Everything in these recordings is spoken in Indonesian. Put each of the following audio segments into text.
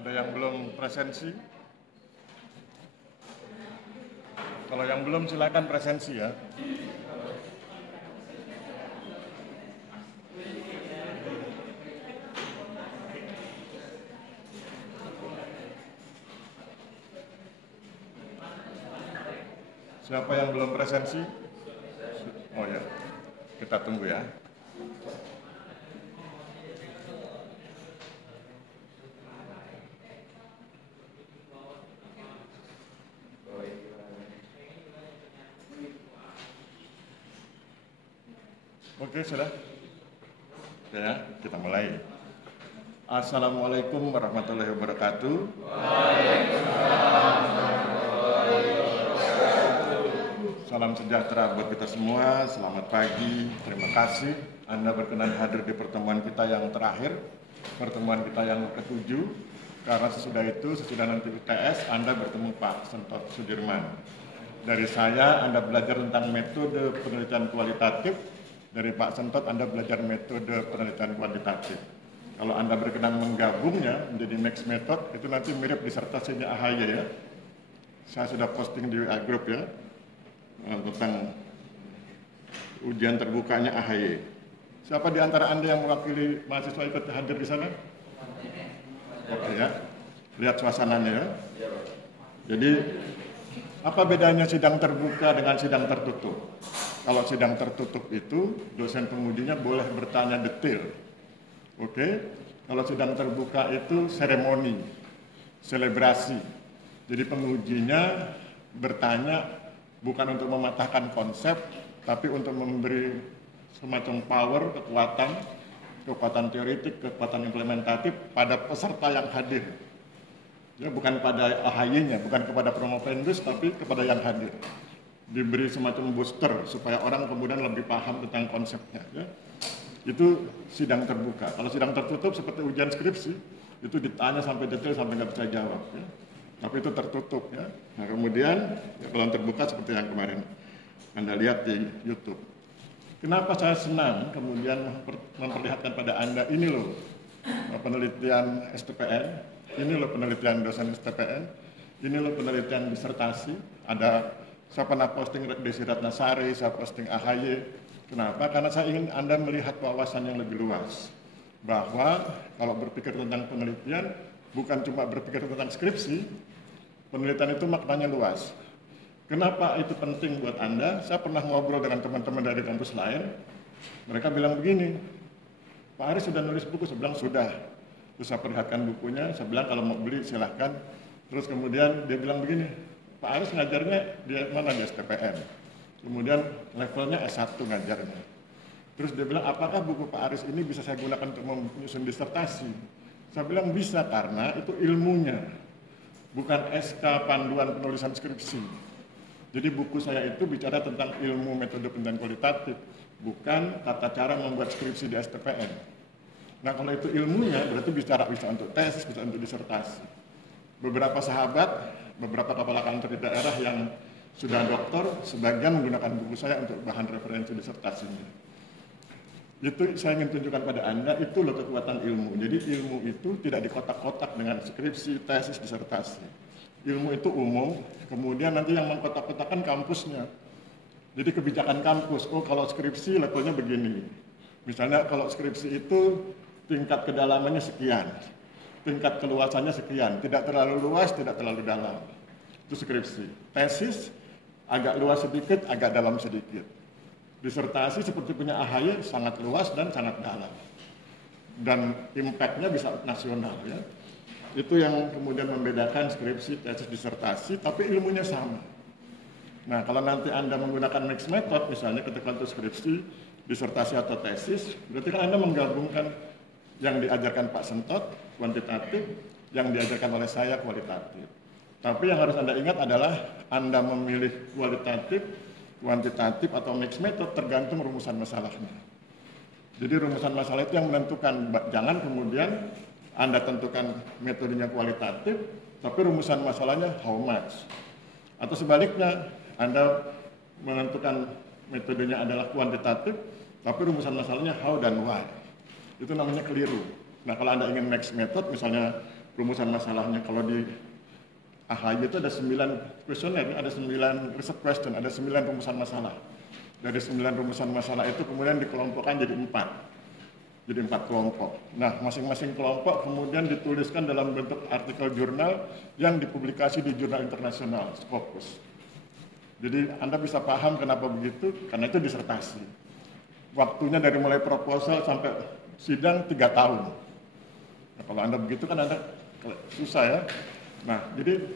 Ada yang belum presensi? Kalau yang belum silakan presensi ya. Siapa yang belum presensi? Oh ya, kita tunggu ya. Oke, sudah. Ya, kita mulai. Assalamualaikum warahmatullahi wabarakatuh. Salam sejahtera buat kita semua, selamat pagi, terima kasih Anda berkenan hadir di pertemuan kita yang terakhir, pertemuan kita yang ke-7, karena sesudah nanti UTS, Anda bertemu Pak Sentot Sudirman. Dari saya, Anda belajar tentang metode penelitian kualitatif, dari Pak Sentot, Anda belajar metode penelitian kuantitatif. Kalau Anda berkenan menggabungnya menjadi mixed method, itu nanti mirip disertasinya AHY ya. Saya sudah posting di WA Group ya, tentang ujian terbukanya AHY. Siapa di antara Anda yang mewakili mahasiswa ikut hadir di sana? Oke ya, lihat suasananya ya. Jadi, apa bedanya sidang terbuka dengan sidang tertutup? Kalau sidang tertutup itu, dosen pengujinya boleh bertanya detail. Oke, kalau sidang terbuka itu seremoni, selebrasi. Jadi pengujinya bertanya bukan untuk mematahkan konsep, tapi untuk memberi semacam power, kekuatan teoritik, kekuatan implementatif pada peserta yang hadir. Ya, bukan pada AHY-nya, bukan kepada promovendus, tapi kepada yang hadir. Diberi semacam booster supaya orang kemudian lebih paham tentang konsepnya. Ya. Itu sidang terbuka. Kalau sidang tertutup seperti ujian skripsi, itu ditanya sampai detail sampai nggak bisa jawab. Ya. Tapi itu tertutup. Ya. Nah kemudian ya, kalau terbuka seperti yang kemarin Anda lihat di YouTube. Kenapa saya senang kemudian memperlihatkan pada Anda ini loh penelitian STPN, ini loh penelitian dosen STPN, ini loh penelitian disertasi. Saya pernah posting Desi Ratnasari, saya posting AHY. Kenapa? Karena saya ingin Anda melihat wawasan yang lebih luas. Bahwa kalau berpikir tentang penelitian, bukan cuma berpikir tentang skripsi, penelitian itu maknanya luas. Kenapa itu penting buat Anda? Saya pernah ngobrol dengan teman-teman dari kampus lain. Mereka bilang begini, Pak Aris sudah nulis buku? Saya bilang sudah. Terus saya perlihatkan bukunya, saya bilang kalau mau beli silahkan. Terus kemudian dia bilang begini, Pak Aris ngajarnya di mana di STPN. Kemudian levelnya S1 ngajarnya. Terus dia bilang, apakah buku Pak Aris ini bisa saya gunakan untuk menyusun disertasi? Saya bilang bisa karena itu ilmunya, bukan SK panduan penulisan skripsi. Jadi buku saya itu bicara tentang ilmu metode penelitian kualitatif, bukan tata cara membuat skripsi di STPN. Nah kalau itu ilmunya berarti bisa untuk tesis, bisa untuk disertasi. Beberapa sahabat, beberapa kepala kantor di daerah yang sudah doktor, sebagian menggunakan buku saya untuk bahan referensi disertasinya. Itu saya ingin tunjukkan pada Anda, itu loh kekuatan ilmu. Jadi ilmu itu tidak dikotak-kotak dengan skripsi, tesis, disertasi. Ilmu itu umum, kemudian nanti yang mengkotak-kotakkan kampusnya. Jadi kebijakan kampus, oh kalau skripsi levelnya begini. Misalnya kalau skripsi itu tingkat kedalamannya sekian. Tingkat keluasannya sekian, tidak terlalu luas, tidak terlalu dalam. Itu skripsi. Tesis agak luas sedikit, agak dalam sedikit. Disertasi seperti punya AHY sangat luas dan sangat dalam. Dan impact-nya bisa nasional ya. Itu yang kemudian membedakan skripsi, tesis, disertasi, tapi ilmunya sama. Nah, kalau nanti Anda menggunakan mixed method, misalnya ketika untuk skripsi, disertasi atau tesis, berarti kan Anda menggabungkan yang diajarkan Pak Sentot, kuantitatif, yang diajarkan oleh saya, kualitatif. Tapi yang harus Anda ingat adalah Anda memilih kualitatif, kuantitatif, atau mixed method tergantung rumusan masalahnya. Jadi rumusan masalah itu yang menentukan, jangan kemudian Anda tentukan metodenya kualitatif, tapi rumusan masalahnya how much. Atau sebaliknya, Anda menentukan metodenya adalah kuantitatif, tapi rumusan masalahnya how dan why. Itu namanya keliru. Nah, kalau Anda ingin mixed method, misalnya rumusan masalahnya. Kalau di AHY itu ada 9 kuesioner, ada 9 riset question, ada 9 rumusan masalah. Dari 9 rumusan masalah itu kemudian dikelompokkan jadi 4. Jadi 4 kelompok. Nah, masing-masing kelompok kemudian dituliskan dalam bentuk artikel jurnal yang dipublikasi di jurnal internasional, Scopus. Jadi Anda bisa paham kenapa begitu, karena itu disertasi. Waktunya dari mulai proposal sampai sidang 3 tahun. Nah, kalau Anda begitu kan Anda susah ya. Nah, jadi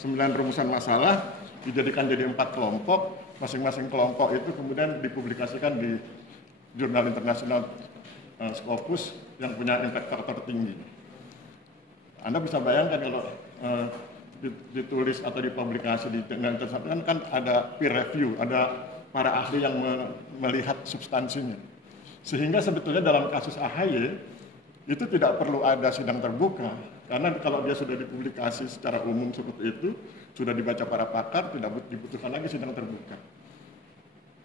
9 rumusan masalah dijadikan jadi 4 kelompok, masing-masing kelompok itu kemudian dipublikasikan di jurnal internasional Scopus yang punya impact factor tinggi. Anda bisa bayangkan kalau ditulis atau dipublikasi di jurnal internasional kan ada peer review, ada para ahli yang melihat substansinya. Sehingga sebetulnya dalam kasus AHY itu tidak perlu ada sidang terbuka, karena kalau dia sudah dipublikasi secara umum seperti itu, sudah dibaca para pakar, tidak dibutuhkan lagi sidang terbuka.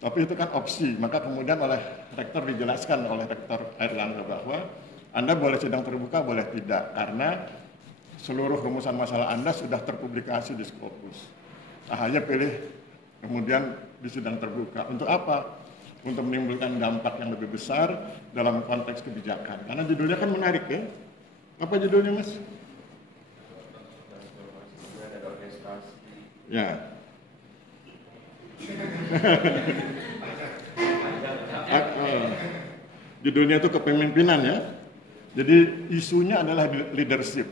Tapi itu kan opsi, maka kemudian oleh rektor dijelaskan oleh Rektor Airlangga bahwa Anda boleh sidang terbuka, boleh tidak, karena seluruh rumusan masalah Anda sudah terpublikasi di Scopus. AHY pilih kemudian di sidang terbuka. Untuk apa? Untuk menimbulkan dampak yang lebih besar dalam konteks kebijakan. Karena judulnya kan menarik ya. Apa judulnya, Mas? Ya. Judulnya itu kepemimpinan ya. Jadi isunya adalah leadership.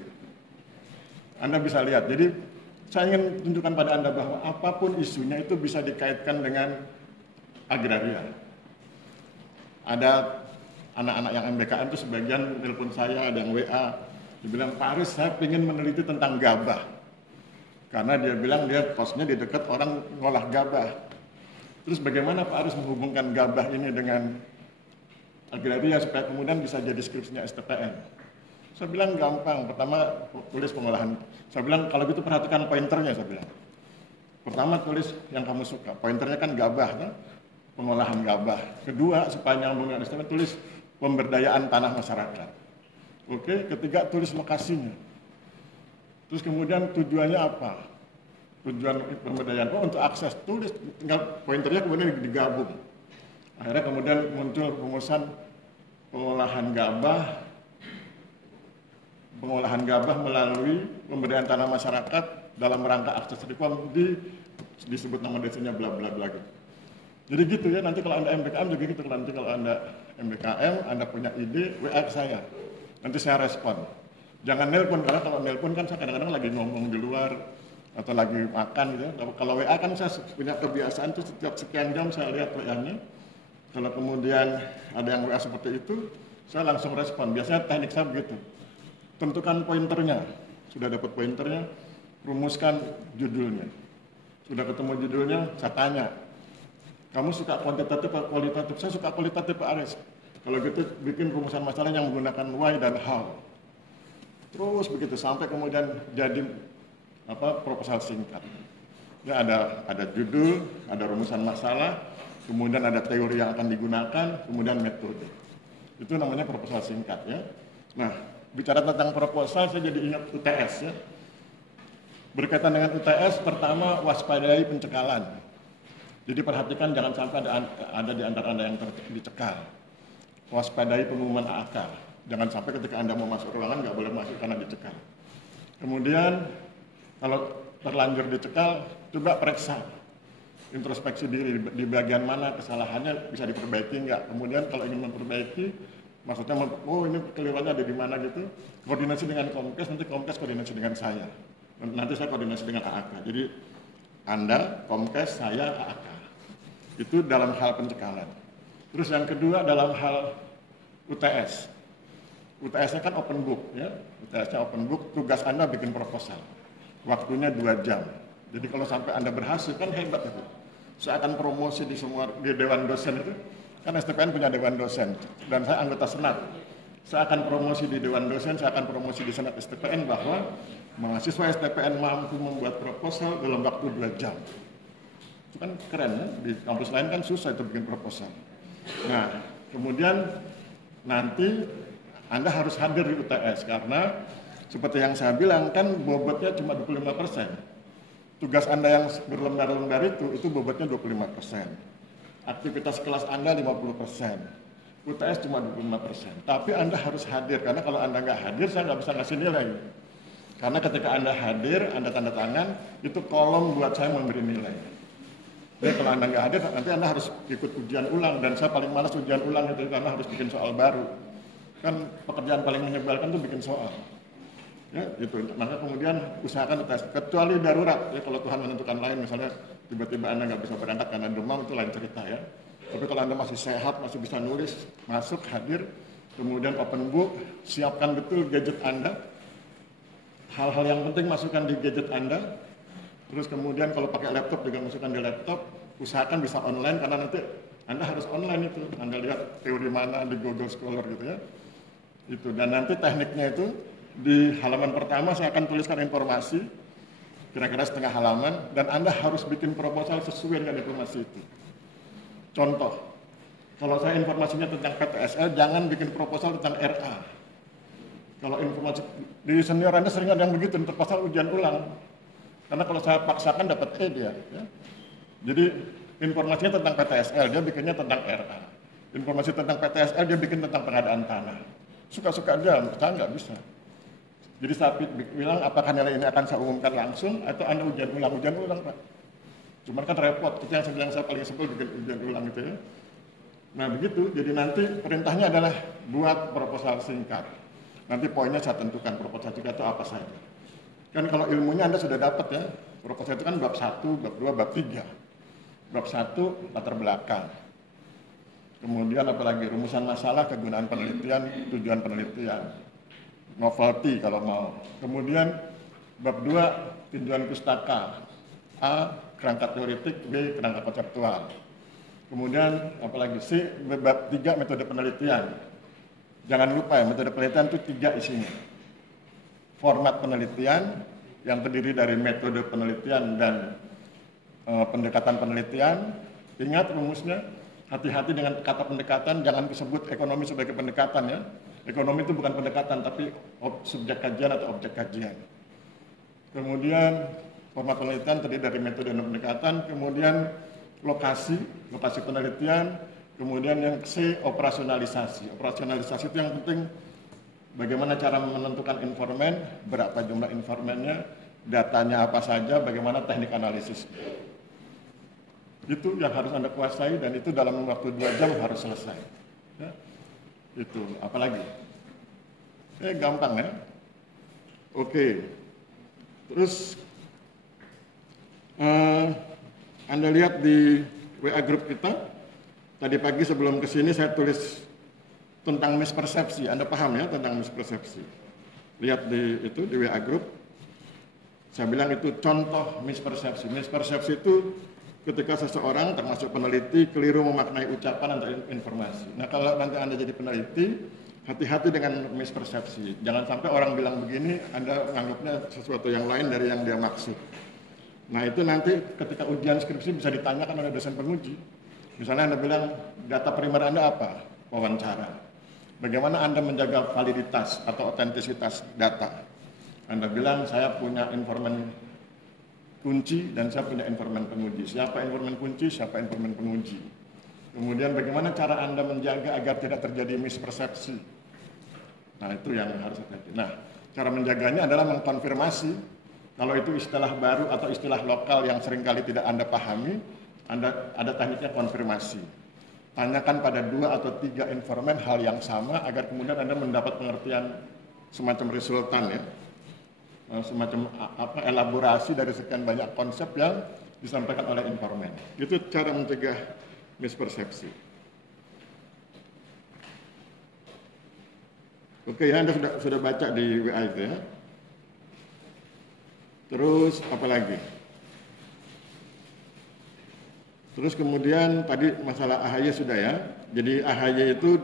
Anda bisa lihat. Jadi saya ingin tunjukkan pada Anda bahwa apapun isunya itu bisa dikaitkan dengan agraria. Ada anak-anak yang MBKM itu sebagian telepon saya, ada yang WA, dia bilang, Pak Aris, saya ingin meneliti tentang gabah. Karena dia bilang dia posnya di dekat orang ngolah gabah. Terus bagaimana Pak Aris menghubungkan gabah ini dengan agraria supaya kemudian bisa jadi skripsinya STPN? Saya bilang gampang, pertama tulis pengolahan. Saya bilang kalau gitu perhatikan pointernya, saya bilang. Pertama tulis yang kamu suka, pointernya kan gabah, kan? Pengolahan gabah. Kedua, supaya nyambung dengan STPN, tulis pemberdayaan tanah masyarakat. Oke, ketiga tulis lokasinya. Terus kemudian tujuannya apa? Tujuan pemberdayaan untuk akses, tulis, tinggal pointernya kemudian digabung. Akhirnya kemudian muncul rumusan pengolahan gabah melalui pemberdayaan tanah masyarakat dalam rangka akses reform disebut nama desanya bla bla bla gitu. Jadi gitu ya, nanti kalau Anda MBKM juga gitu, nanti kalau Anda MBKM, Anda punya ide, WA ke saya. Nanti saya respon. Jangan nelpon, karena kalau nelpon kan saya kadang-kadang lagi ngomong di luar, atau lagi makan gitu ya. Kalau WA kan saya punya kebiasaan tuh setiap sekian jam saya lihat WA-nya. Kalau kemudian ada yang WA seperti itu, saya langsung respon. Biasanya teknik saya begitu. Tentukan pointernya. Sudah dapat pointernya, rumuskan judulnya. Sudah ketemu judulnya, saya tanya, kamu suka kuantitatif atau kualitatif? Saya suka kualitatif, Pak Aris. Kalau gitu bikin rumusan masalah yang menggunakan why dan how. Terus begitu sampai kemudian jadi proposal singkat. Ya ada judul, ada rumusan masalah, kemudian ada teori yang akan digunakan, kemudian metode. Itu namanya proposal singkat ya. Nah, bicara tentang proposal saya jadi ingat UTS ya. Berkaitan dengan UTS, pertama waspadai pencekalan. Jadi perhatikan jangan sampai ada di antara Anda yang dicekal. Waspadai pengumuman AAK. Jangan sampai ketika Anda mau masuk ruangan nggak boleh masuk karena dicekal. Kemudian kalau terlanjur dicekal, coba periksa. Introspeksi diri di bagian mana kesalahannya bisa diperbaiki nggak. Kemudian kalau ingin memperbaiki, maksudnya ini keliruannya ada di mana gitu. Koordinasi dengan Komkes, nanti Komkes koordinasi dengan saya. Nanti saya koordinasi dengan AAK. Jadi Anda, Komkes, saya, AAK. Itu dalam hal pencekalan. Terus yang kedua dalam hal UTS. UTS-nya kan open book ya. UTS-nya open book, tugas Anda bikin proposal. Waktunya 2 jam. Jadi kalau sampai Anda berhasil kan hebat itu. Saya akan promosi di dewan dosen itu. Kan STPN punya dewan dosen dan saya anggota senat. Saya akan promosi di dewan dosen, saya akan promosi di senat STPN bahwa mahasiswa STPN mampu membuat proposal dalam waktu 2 jam. Itu kan keren ya, di kampus lain kan susah itu bikin proposal. Nah, kemudian nanti Anda harus hadir di UTS karena seperti yang saya bilang, kan bobotnya cuma 25%. Tugas Anda yang berlembar-lembar itu bobotnya 25%. Aktivitas kelas Anda 50%. UTS cuma 25%. Tapi Anda harus hadir, karena kalau Anda nggak hadir, saya nggak bisa ngasih nilai. Karena ketika Anda hadir, Anda tanda tangan, itu kolom buat saya memberi nilai. Jadi kalau Anda nggak hadir, nanti Anda harus ikut ujian ulang. Dan saya paling malas ujian ulang itu, karena harus bikin soal baru. Kan pekerjaan paling menyebalkan itu bikin soal. Ya, itu. Maka kemudian usahakan tes, kecuali darurat. Ya, kalau Tuhan menentukan lain, misalnya tiba-tiba Anda nggak bisa berangkat karena demam, itu lain cerita ya. Tapi kalau Anda masih sehat, masih bisa nulis, masuk, hadir, kemudian open book, siapkan betul gadget Anda. Hal-hal yang penting masukkan di gadget Anda. Terus kemudian kalau pakai laptop juga masukkan di laptop. Usahakan bisa online, karena nanti Anda harus online itu. Anda lihat teori mana di Google Scholar gitu ya. Itu. Dan nanti tekniknya itu, di halaman pertama saya akan tuliskan informasi, kira-kira setengah halaman, dan Anda harus bikin proposal sesuai dengan informasi itu. Contoh, kalau saya informasinya tentang PTSL, jangan bikin proposal tentang RA. Kalau informasi di senior Anda sering ada yang begitu, terpaksa ujian ulang. Karena kalau saya paksakan dapat E dia. Ya. Jadi informasinya tentang PTSL, dia bikinnya tentang RA. Informasi tentang PTSL, dia bikin tentang pengadaan tanah. Suka-suka dia, saya nggak bisa. Jadi saya bilang, apakah nilai ini akan saya umumkan langsung, atau Anda ujian ulang, Pak. Cuman kan repot, itu yang saya paling sebel bikin ujian ulang gitu ya. Nah begitu, jadi nanti perintahnya adalah buat proposal singkat. Nanti poinnya saya tentukan proposal singkat itu apa saja. Kan kalau ilmunya Anda sudah dapat ya, proposal itu kan bab 1, bab 2, bab 3. Bab 1, latar belakang. Kemudian apalagi rumusan masalah, kegunaan penelitian, tujuan penelitian. Novelty kalau mau. Kemudian bab 2, tinjauan pustaka. A, kerangka teoritik, B, kerangka konseptual. Kemudian apalagi C, bab 3, metode penelitian. Jangan lupa ya, metode penelitian itu 3 isinya. Format penelitian yang terdiri dari metode penelitian dan pendekatan penelitian. Ingat rumusnya, hati-hati dengan kata pendekatan, jangan disebut ekonomi sebagai pendekatan ya. Ekonomi itu bukan pendekatan, tapi subjek kajian atau objek kajian. Kemudian format penelitian terdiri dari metode dan pendekatan, kemudian lokasi penelitian, kemudian yang C, operasionalisasi. Operasionalisasi itu yang penting, bagaimana cara menentukan informan, berapa jumlah informannya, datanya apa saja, bagaimana teknik analisis. Itu yang harus Anda kuasai, dan itu dalam waktu 2 jam harus selesai. Ya. Itu, apalagi? Gampang ya. Oke. Terus Anda lihat di WA grup kita, tadi pagi sebelum kesini saya tulis tentang mispersepsi. Anda paham ya tentang mispersepsi? Lihat di WA grup. Saya bilang itu contoh mispersepsi. Mispersepsi itu ketika seseorang termasuk peneliti keliru memaknai ucapan atau informasi. Nah kalau nanti Anda jadi peneliti, hati-hati dengan mispersepsi. Jangan sampai orang bilang begini, Anda menganggapnya sesuatu yang lain dari yang dia maksud. Nah itu nanti ketika ujian skripsi bisa ditanyakan oleh dosen penguji. Misalnya Anda bilang, data primer Anda apa? Wawancara. Bagaimana Anda menjaga validitas atau otentisitas data? Anda bilang, saya punya informan kunci dan saya punya informan penguji. Siapa informan kunci, siapa informan penguji. Kemudian bagaimana cara Anda menjaga agar tidak terjadi mispersepsi. Nah itu yang harus hati-hati. Nah cara menjaganya adalah mengkonfirmasi. Kalau itu istilah baru atau istilah lokal yang seringkali tidak Anda pahami, ada tekniknya konfirmasi. Tanyakan pada 2 atau 3 informan hal yang sama agar kemudian Anda mendapat pengertian semacam resultan ya. Semacam elaborasi dari sekian banyak konsep yang disampaikan oleh informan. Itu cara mencegah mispersepsi. Oke ya, Anda sudah baca di WA itu ya. Terus apa lagi? Terus kemudian tadi masalah AHY sudah ya. Jadi AHY itu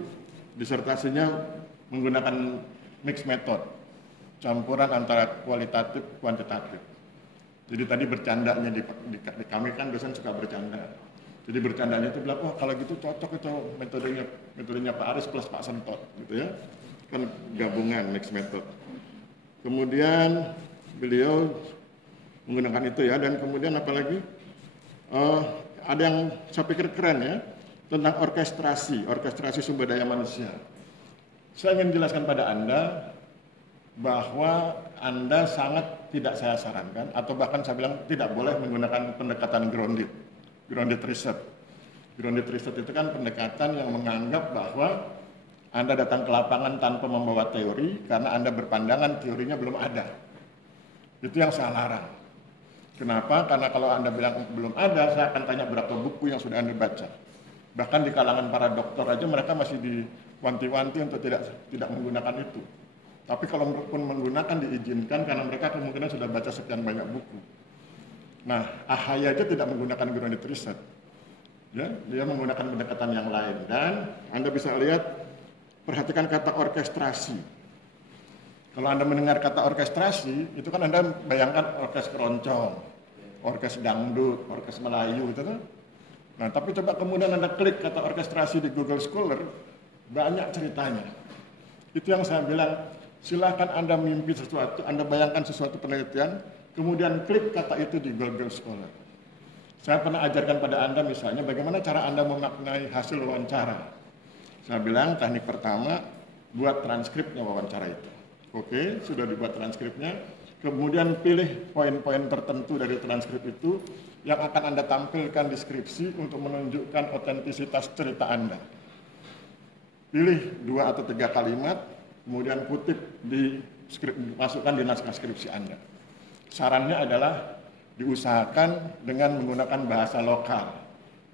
disertasinya menggunakan mixed method. Campuran antara kualitatif kuantitatif. Jadi tadi bercandanya di kami kan dosen suka bercanda. Jadi bercandanya itu bilang, kalau gitu cocok itu metodenya Pak Aris plus Pak Sentot gitu ya. Kan gabungan mixed method. Kemudian beliau menggunakan itu ya, dan kemudian apalagi ada yang saya pikir keren ya, tentang orkestrasi sumber daya manusia. Saya ingin jelaskan pada Anda bahwa Anda sangat tidak saya sarankan, atau bahkan saya bilang tidak boleh menggunakan pendekatan grounded research. Grounded research itu kan pendekatan yang menganggap bahwa Anda datang ke lapangan tanpa membawa teori karena Anda berpandangan teorinya belum ada. Itu yang saya larang. Kenapa? Karena kalau Anda bilang belum ada, saya akan tanya berapa buku yang sudah Anda baca. Bahkan di kalangan para dokter aja mereka masih diwanti-wanti untuk tidak menggunakan itu. Tapi kalau pun menggunakan diizinkan karena mereka kemungkinan sudah baca sekian banyak buku. Nah, AHY aja tidak menggunakan grounded research. Ya, dia menggunakan pendekatan yang lain. Dan Anda bisa lihat, perhatikan kata orkestrasi. Kalau Anda mendengar kata orkestrasi, itu kan Anda bayangkan orkes keroncong, orkes dangdut, orkes Melayu, gitu kan? Nah, tapi coba kemudian Anda klik kata orkestrasi di Google Scholar, banyak ceritanya. Itu yang saya bilang, silakan Anda mimpi sesuatu, Anda bayangkan sesuatu penelitian, kemudian klik kata itu di Google Scholar. Saya pernah ajarkan pada Anda misalnya bagaimana cara Anda memaknai hasil wawancara. Saya bilang teknik pertama, buat transkripnya wawancara itu. Oke, sudah dibuat transkripnya. Kemudian pilih poin-poin tertentu dari transkrip itu yang akan Anda tampilkan di skripsi untuk menunjukkan otentisitas cerita Anda. Pilih 2 atau 3 kalimat, kemudian kutip masukkan di naskah skripsi Anda. Sarannya adalah diusahakan dengan menggunakan bahasa lokal,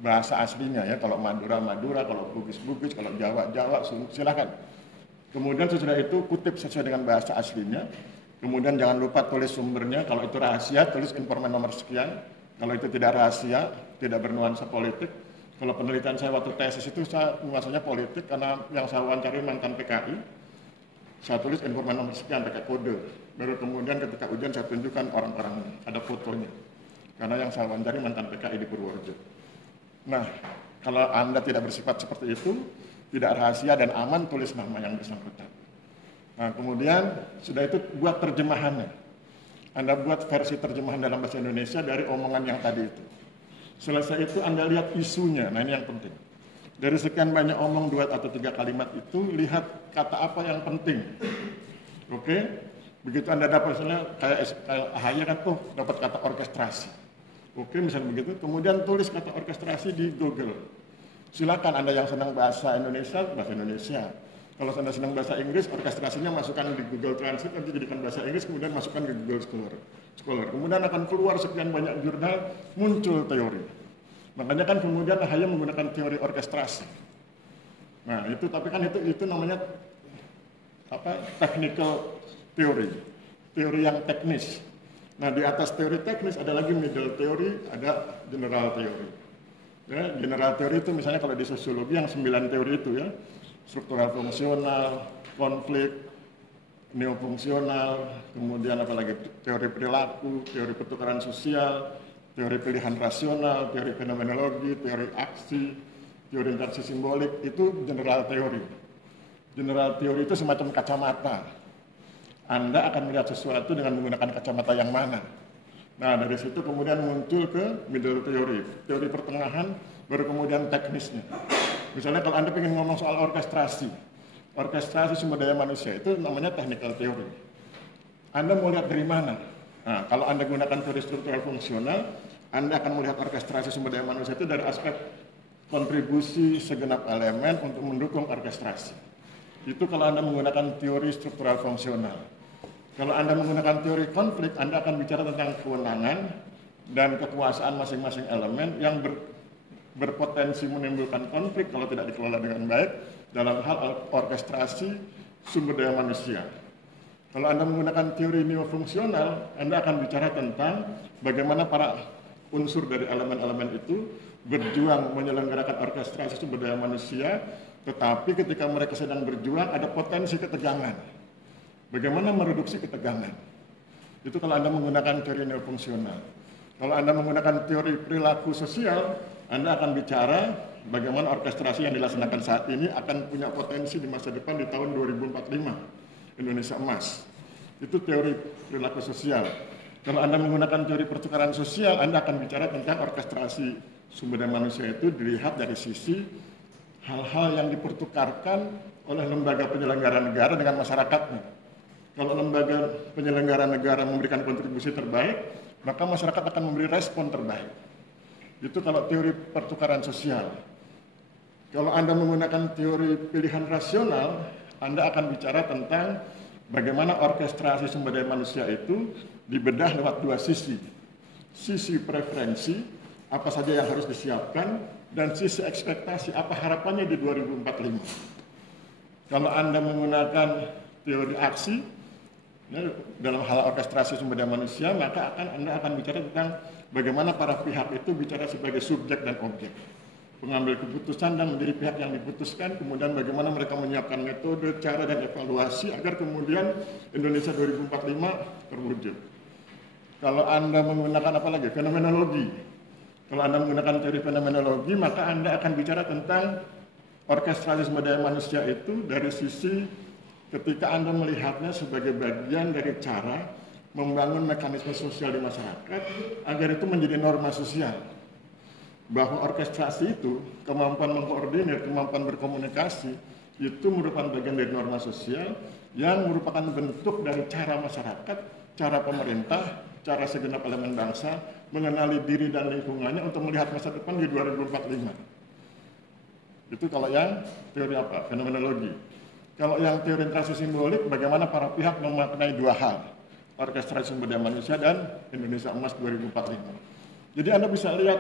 bahasa aslinya ya. Kalau Madura, kalau Bugis, kalau Jawa, silakan. Kemudian sesudah itu kutip sesuai dengan bahasa aslinya. Kemudian jangan lupa tulis sumbernya. Kalau itu rahasia, tulis informan nomor sekian. Kalau itu tidak rahasia, tidak bernuansa politik. Kalau penelitian saya waktu tesis itu saya nuansanya politik karena yang saya wawancari mantan PKI. Saya tulis informan nomor sekian pakai kode. Baru kemudian ketika ujian saya tunjukkan orang-orangnya, ada fotonya. Karena yang saya wawancari mantan PKI di Purworejo. Nah, kalau Anda tidak bersifat seperti itu, tidak rahasia dan aman, tulis nama yang bersangkutan. Nah, kemudian sudah itu buat terjemahannya. Anda buat versi terjemahan dalam bahasa Indonesia dari omongan yang tadi itu. Selesai itu Anda lihat isunya, nah ini yang penting. Dari sekian banyak omong 2 atau 3 kalimat itu, lihat kata apa yang penting. Oke? Begitu Anda dapat misalnya kayak AHY kan, dapat kata orkestrasi. Oke, misalnya begitu. Kemudian tulis kata orkestrasi di Google. Silakan Anda yang senang bahasa Indonesia. Kalau Anda senang bahasa Inggris, orkestrasinya masukkan di Google Translate, nanti jadikan bahasa Inggris, kemudian masukkan ke Google Scholar. Kemudian akan keluar sekian banyak jurnal, muncul teori. Makanya kan kemudian AHY menggunakan teori orkestrasi. Nah, itu tapi kan itu namanya technical theory. Teori yang teknis. Nah, di atas teori teknis ada lagi middle theory, ada general theory. Ya, general teori itu misalnya kalau di sosiologi yang 9 teori itu ya, struktural fungsional, konflik, neofungsional, kemudian apalagi teori perilaku, teori pertukaran sosial, teori pilihan rasional, teori fenomenologi, teori aksi, teori interaksi simbolik, itu general teori. General teori itu semacam kacamata. Anda akan melihat sesuatu dengan menggunakan kacamata yang mana. Nah, dari situ kemudian muncul ke middle theory, teori pertengahan, baru kemudian teknisnya. Misalnya kalau Anda ingin ngomong soal orkestrasi sumber daya manusia, itu namanya technical theory. Anda mau lihat dari mana? Nah, kalau Anda gunakan teori struktural fungsional, Anda akan melihat orkestrasi sumber daya manusia itu dari aspek kontribusi segenap elemen untuk mendukung orkestrasi. Itu kalau Anda menggunakan teori struktural fungsional. Kalau Anda menggunakan teori konflik, Anda akan bicara tentang kewenangan dan kekuasaan masing-masing elemen yang berpotensi menimbulkan konflik kalau tidak dikelola dengan baik dalam hal orkestrasi sumber daya manusia. Kalau Anda menggunakan teori neofungsional, Anda akan bicara tentang bagaimana para unsur dari elemen-elemen itu berjuang menyelenggarakan orkestrasi sumber daya manusia, tetapi ketika mereka sedang berjuang ada potensi ketegangan. Bagaimana mereduksi ketegangan? Itu kalau Anda menggunakan teori neofungsional. Kalau Anda menggunakan teori perilaku sosial, Anda akan bicara bagaimana orkestrasi yang dilaksanakan saat ini akan punya potensi di masa depan di tahun 2045, Indonesia emas. Itu teori perilaku sosial. Kalau Anda menggunakan teori pertukaran sosial, Anda akan bicara tentang orkestrasi sumber daya manusia itu dilihat dari sisi hal-hal yang dipertukarkan oleh lembaga penyelenggara negara dengan masyarakatnya. Kalau lembaga penyelenggara negara memberikan kontribusi terbaik, maka masyarakat akan memberi respon terbaik. Itu kalau teori pertukaran sosial. Kalau Anda menggunakan teori pilihan rasional, Anda akan bicara tentang bagaimana orkestrasi sumber daya manusia itu dibedah lewat dua sisi. Sisi preferensi, apa saja yang harus disiapkan, dan sisi ekspektasi, apa harapannya di 2045. Kalau Anda menggunakan teori aksi, ya, dalam hal orkestrasi sumber daya manusia, maka Anda akan bicara tentang bagaimana para pihak itu bicara sebagai subjek dan objek. Pengambil keputusan dan menjadi pihak yang diputuskan, kemudian bagaimana mereka menyiapkan metode, cara, dan evaluasi agar kemudian Indonesia 2045 terwujud. Kalau Anda menggunakan apa lagi? Fenomenologi. Kalau Anda menggunakan teori fenomenologi, maka Anda akan bicara tentang orkestrasi sumber daya manusia itu dari sisi ketika Anda melihatnya sebagai bagian dari cara membangun mekanisme sosial di masyarakat agar itu menjadi norma sosial. Bahwa orkestrasi itu, kemampuan mengkoordinir, kemampuan berkomunikasi, itu merupakan bagian dari norma sosial yang merupakan bentuk dari cara masyarakat, cara pemerintah, cara segenap elemen bangsa mengenali diri dan lingkungannya untuk melihat masa depan di 2045. Itu kalau yang teori apa? Fenomenologi. Kalau yang teori interaksi simbolik, bagaimana para pihak memaknai dua hal, orkestrasi sumber daya manusia dan Indonesia Emas 2045. Jadi Anda bisa lihat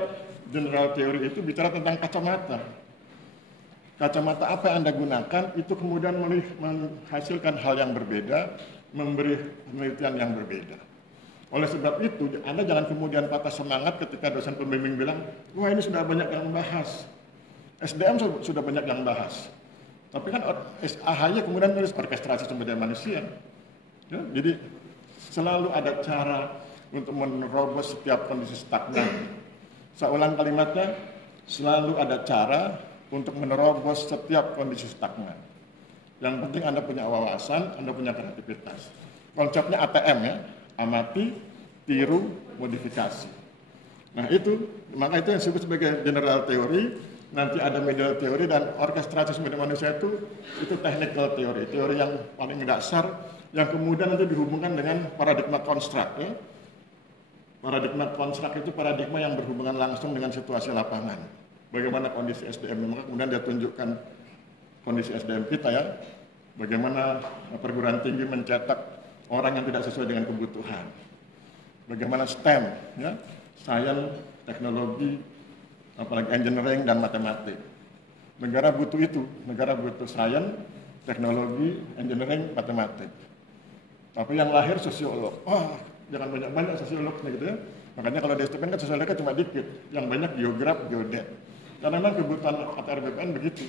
general teori itu bicara tentang kacamata. Kacamata apa yang Anda gunakan itu kemudian menghasilkan hal yang berbeda, memberi penelitian yang berbeda. Oleh sebab itu, Anda jangan kemudian patah semangat ketika dosen pembimbing bilang, wah ini sudah banyak yang bahas. SDM sudah banyak yang bahas. Tapi kan AHY kemudian nulis orkestrasi sumber daya manusia. Ya, jadi selalu ada cara untuk menerobos setiap kondisi stagnan. Saya ulang kalimatnya, selalu ada cara untuk menerobos setiap kondisi stagnan. Yang penting Anda punya wawasan, Anda punya kreativitas. Konsepnya ATM ya, amati, tiru, modifikasi. Nah itu, maka itu yang disebut sebagai general teori, nanti ada medial teori, dan orkestrasi sumber daya manusia itu technical teori, teori yang paling dasar, yang kemudian nanti dihubungkan dengan paradigma konstruk ya. Paradigma konstruk itu paradigma yang berhubungan langsung dengan situasi lapangan. Bagaimana kondisi SDM, maka kemudian dia tunjukkan kondisi SDM kita ya. Bagaimana perguruan tinggi mencetak orang yang tidak sesuai dengan kebutuhan. Bagaimana STEM, ya, sains, teknologi, apalagi engineering dan matematik. Negara butuh itu, negara butuh sains, teknologi, engineering, matematik. Tapi yang lahir sosiolog, jangan banyak-banyak sosiolognya gitu ya. Makanya kalau di STM kan sosiolognya cuma dikit, yang banyak geograf, geodet. Karena memang kebutuhan KTR BPN begitu.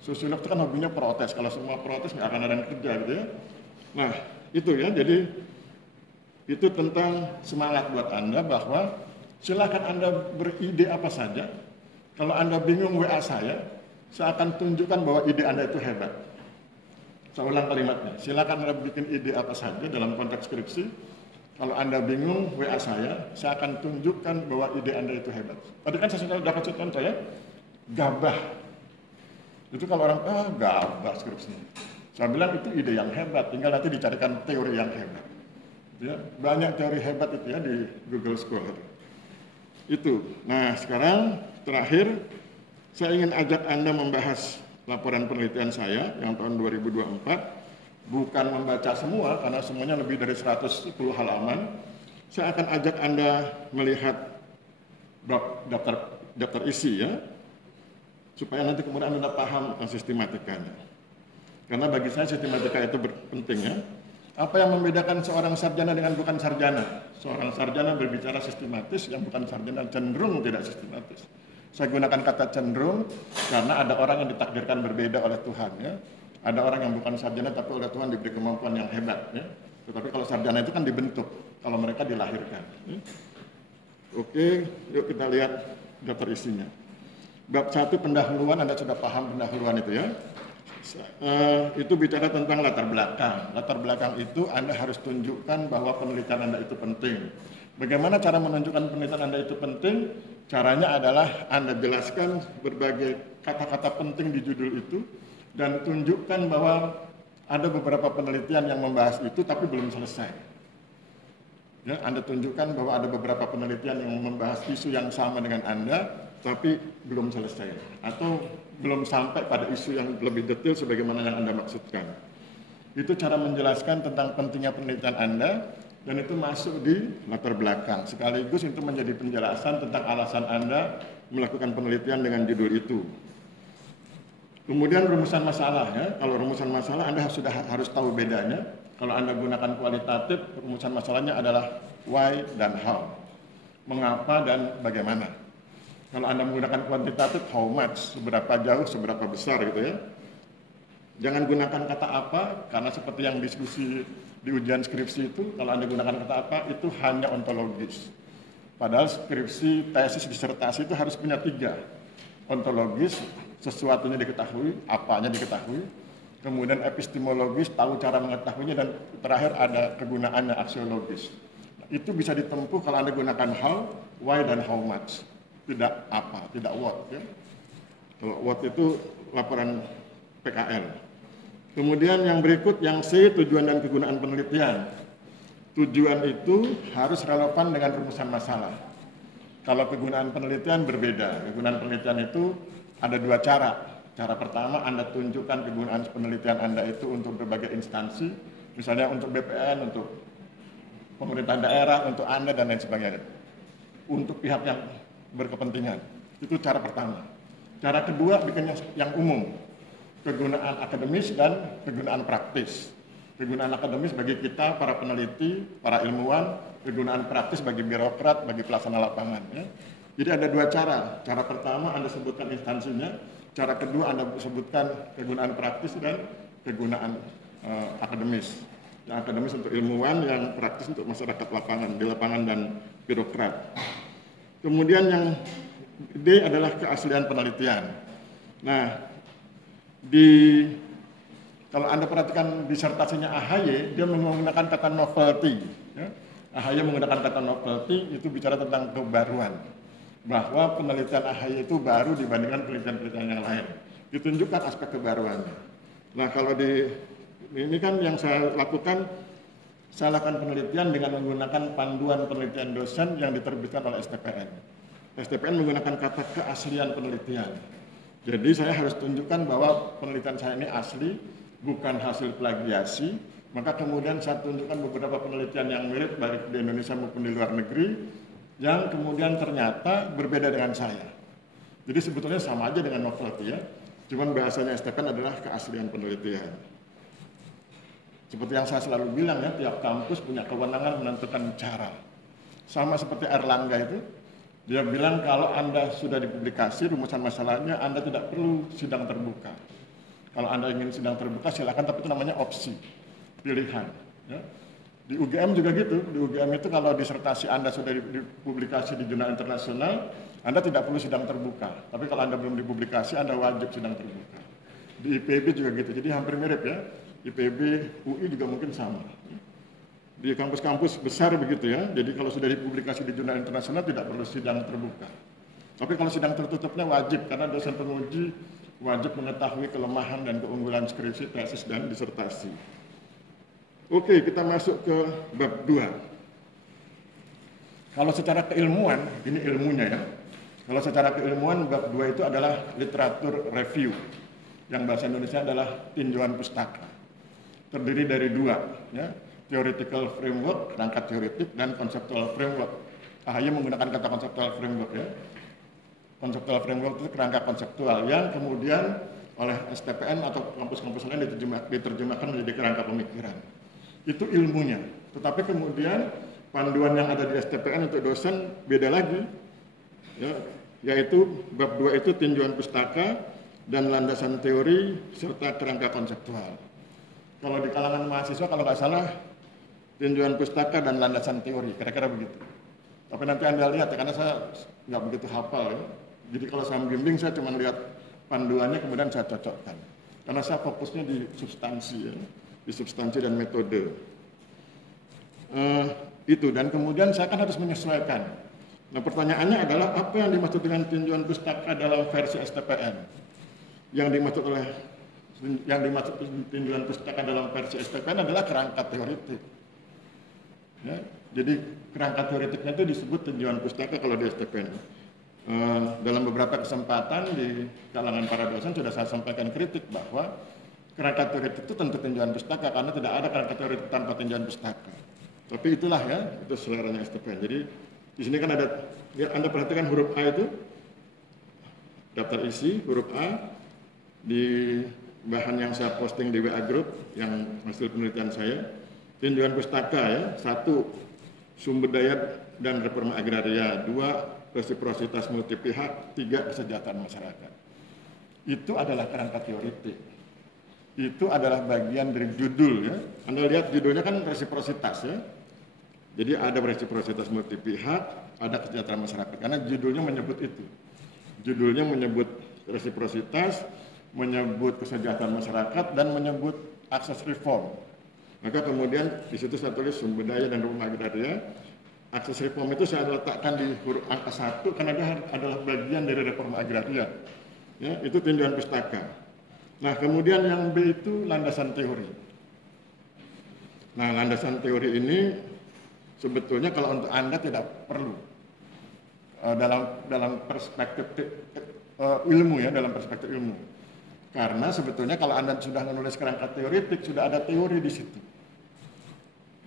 Sosiolog itu kan hobinya protes, kalau semua protes nggak akan ada yang kerja gitu ya. Nah itu ya, jadi itu tentang semangat buat Anda bahwa silakan Anda beride apa saja. Kalau Anda bingung WA saya akan tunjukkan bahwa ide Anda itu hebat. Saya ulang kalimatnya, silakan Anda bikin ide apa saja dalam konteks skripsi. Kalau Anda bingung WA saya akan tunjukkan bahwa ide Anda itu hebat. Tadi kan saya sudah dapat contoh ya, gabah. Itu kalau orang, gabah skripsinya. Saya bilang itu ide yang hebat, tinggal nanti dicarikan teori yang hebat. Ya, banyak teori hebat itu ya di Google Scholar. Itu. Nah sekarang terakhir, saya ingin ajak Anda membahas laporan penelitian saya yang tahun 2024. Bukan membaca semua, karena semuanya lebih dari 110 halaman. Saya akan ajak Anda melihat daftar isi ya, supaya nanti kemudian Anda paham sistematikanya. Karena bagi saya sistematika itu penting ya. Apa yang membedakan seorang sarjana dengan bukan sarjana? Seorang sarjana berbicara sistematis, yang bukan sarjana cenderung tidak sistematis. Saya gunakan kata cenderung karena ada orang yang ditakdirkan berbeda oleh Tuhan ya. Ada orang yang bukan sarjana tapi oleh Tuhan diberi kemampuan yang hebat ya. Tetapi kalau sarjana itu kan dibentuk, kalau mereka dilahirkan. Ya. Oke, yuk kita lihat daftar isinya. Bab 1 pendahuluan, Anda sudah paham pendahuluan itu ya. Itu bicara tentang latar belakang. Latar belakang itu Anda harus tunjukkan bahwa penelitian Anda itu penting. Bagaimana cara menunjukkan penelitian Anda itu penting? Caranya adalah Anda jelaskan berbagai kata-kata penting di judul itu dan tunjukkan bahwa ada beberapa penelitian yang membahas itu tapi belum selesai. Ya, Anda tunjukkan bahwa ada beberapa penelitian yang membahas isu yang sama dengan Anda tapi belum selesai atau belum sampai pada isu yang lebih detail sebagaimana yang Anda maksudkan. Itu cara menjelaskan tentang pentingnya penelitian Anda dan itu masuk di latar belakang. Sekaligus itu menjadi penjelasan tentang alasan Anda melakukan penelitian dengan judul itu. Kemudian rumusan masalah ya. Kalau rumusan masalah Anda sudah harus tahu bedanya. Kalau Anda gunakan kualitatif, rumusan masalahnya adalah why dan how. Mengapa dan bagaimana. Kalau Anda menggunakan kuantitatif, how much, seberapa jauh, seberapa besar gitu ya. Jangan gunakan kata apa, karena seperti yang diskusi di ujian skripsi itu, kalau Anda gunakan kata apa, itu hanya ontologis. Padahal skripsi, tesis, disertasi itu harus punya 3. Ontologis, sesuatunya diketahui, apanya diketahui. Kemudian epistemologis, tahu cara mengetahuinya, dan terakhir ada kegunaannya, aksiologis. Itu bisa ditempuh kalau Anda gunakan how, why, dan how much. Tidak apa, tidak what. Ya. Kalau what itu laporan PKL. Kemudian yang berikut, yang C, tujuan dan kegunaan penelitian. Tujuan itu harus relevan dengan rumusan masalah. Kalau kegunaan penelitian berbeda. Kegunaan penelitian itu ada 2 cara. Cara pertama, Anda tunjukkan kegunaan penelitian Anda itu untuk berbagai instansi. Misalnya untuk BPN, untuk pemerintah daerah, untuk Anda, dan lain sebagainya. Untuk pihak yang berkepentingan. Itu cara pertama. Cara kedua bikinnya yang umum. Kegunaan akademis dan kegunaan praktis. Kegunaan akademis bagi kita, para peneliti, para ilmuwan. Kegunaan praktis bagi birokrat, bagi pelaksana lapangan. Ya. Jadi ada 2 cara. Cara pertama Anda sebutkan instansinya. Cara kedua Anda sebutkan kegunaan praktis dan kegunaan akademis. Yang akademis untuk ilmuwan, yang praktis untuk masyarakat lapangan, di lapangan dan birokrat. Kemudian yang D adalah keaslian penelitian. Nah, kalau Anda perhatikan disertasinya AHY, dia menggunakan kata novelty. Ya. AHY menggunakan kata novelty, itu bicara tentang kebaruan. Bahwa penelitian AHY itu baru dibandingkan penelitian-penelitian yang lain. Ditunjukkan aspek kebaruannya. Nah, kalau ini kan yang saya lakukan penelitian dengan menggunakan panduan penelitian dosen yang diterbitkan oleh STPN. STPN menggunakan kata keaslian penelitian. Jadi saya harus tunjukkan bahwa penelitian saya ini asli, bukan hasil plagiasi. Maka kemudian saya tunjukkan beberapa penelitian yang mirip baik di Indonesia maupun di luar negeri, yang kemudian ternyata berbeda dengan saya. Jadi sebetulnya sama aja dengan novelty ya. Cuman bahasanya STPN adalah keaslian penelitian. Seperti yang saya selalu bilang ya, tiap kampus punya kewenangan menentukan cara. Sama seperti Erlangga itu, dia bilang kalau Anda sudah dipublikasi rumusan masalahnya, Anda tidak perlu sidang terbuka. Kalau Anda ingin sidang terbuka silakan, tapi itu namanya opsi, pilihan. Ya. Di UGM juga gitu, di UGM itu kalau disertasi Anda sudah dipublikasi di jurnal internasional, Anda tidak perlu sidang terbuka. Tapi kalau Anda belum dipublikasi, Anda wajib sidang terbuka. Di IPB juga gitu, jadi hampir mirip ya. IPB, UI juga mungkin sama. Di kampus-kampus besar begitu ya, jadi kalau sudah dipublikasi di jurnal internasional tidak perlu sidang terbuka. Tapi kalau sidang tertutupnya wajib, karena dosen penguji wajib mengetahui kelemahan dan keunggulan skripsi, tesis, dan disertasi. Oke, kita masuk ke bab 2. Kalau secara keilmuan, ini ilmunya ya. Kalau secara keilmuan, bab 2 itu adalah literatur review. Yang bahasa Indonesia adalah tinjauan pustaka. Terdiri dari 2, ya, theoretical framework, kerangka teoretik, dan conceptual framework. AHY menggunakan kata conceptual framework ya. Conceptual framework itu kerangka konseptual yang kemudian oleh STPN atau kampus-kampus lain diterjemahkan menjadi kerangka pemikiran. Itu ilmunya. Tetapi kemudian panduan yang ada di STPN untuk dosen beda lagi, ya, yaitu bab 2 itu tinjauan pustaka dan landasan teori serta kerangka konseptual. Kalau di kalangan mahasiswa kalau nggak salah tinjauan pustaka dan landasan teori, kira-kira begitu. Tapi nanti Anda lihat ya, karena saya nggak begitu hafal ya. Jadi kalau saya bimbing saya cuma lihat panduannya kemudian saya cocokkan. karena saya fokusnya di substansi ya, di substansi dan metode. Itu, dan kemudian saya kan harus menyesuaikan. Nah, pertanyaannya adalah apa yang dimaksud dengan tinjauan pustaka dalam versi STPN? Yang dimaksud tinjauan pustaka dalam versi STPN adalah kerangka teoritik. Ya, jadi kerangka teoritiknya itu disebut tinjauan pustaka kalau di STPN. Dalam beberapa kesempatan di kalangan para dosen sudah saya sampaikan kritik bahwa kerangka teoritik itu tentu tinjauan pustaka karena tidak ada kerangka teoritik tanpa tinjauan pustaka. Tapi itulah ya, itu seleranya STPN. Jadi di sini kan ada, ya, Anda perhatikan huruf A itu, daftar isi, huruf A, di bahan yang saya posting di WA Group, yang hasil penelitian saya, tinjauan pustaka ya, 1, sumber daya dan reforma agraria, 2, resiprositas multi pihak, 3, kesejahteraan masyarakat. Itu adalah kerangka teoritik. Itu adalah bagian dari judul ya. Anda lihat judulnya kan resiprositas ya. Jadi ada resiprositas multi pihak, ada kesejahteraan masyarakat. Karena judulnya menyebut itu. Judulnya menyebut resiprositas, menyebut kesejahteraan masyarakat, dan menyebut akses reform. Maka kemudian di situ saya tulis sumber daya dan reforma agraria. Akses reform itu saya letakkan di huruf angka 1 karena dia adalah bagian dari reforma agraria. Ya, itu tinjauan pustaka. Nah, kemudian yang B itu landasan teori. Nah, landasan teori ini sebetulnya kalau untuk Anda tidak perlu dalam perspektif ilmu ya, dalam perspektif ilmu. Karena sebetulnya kalau Anda sudah menulis kerangka teoritik, sudah ada teori di situ.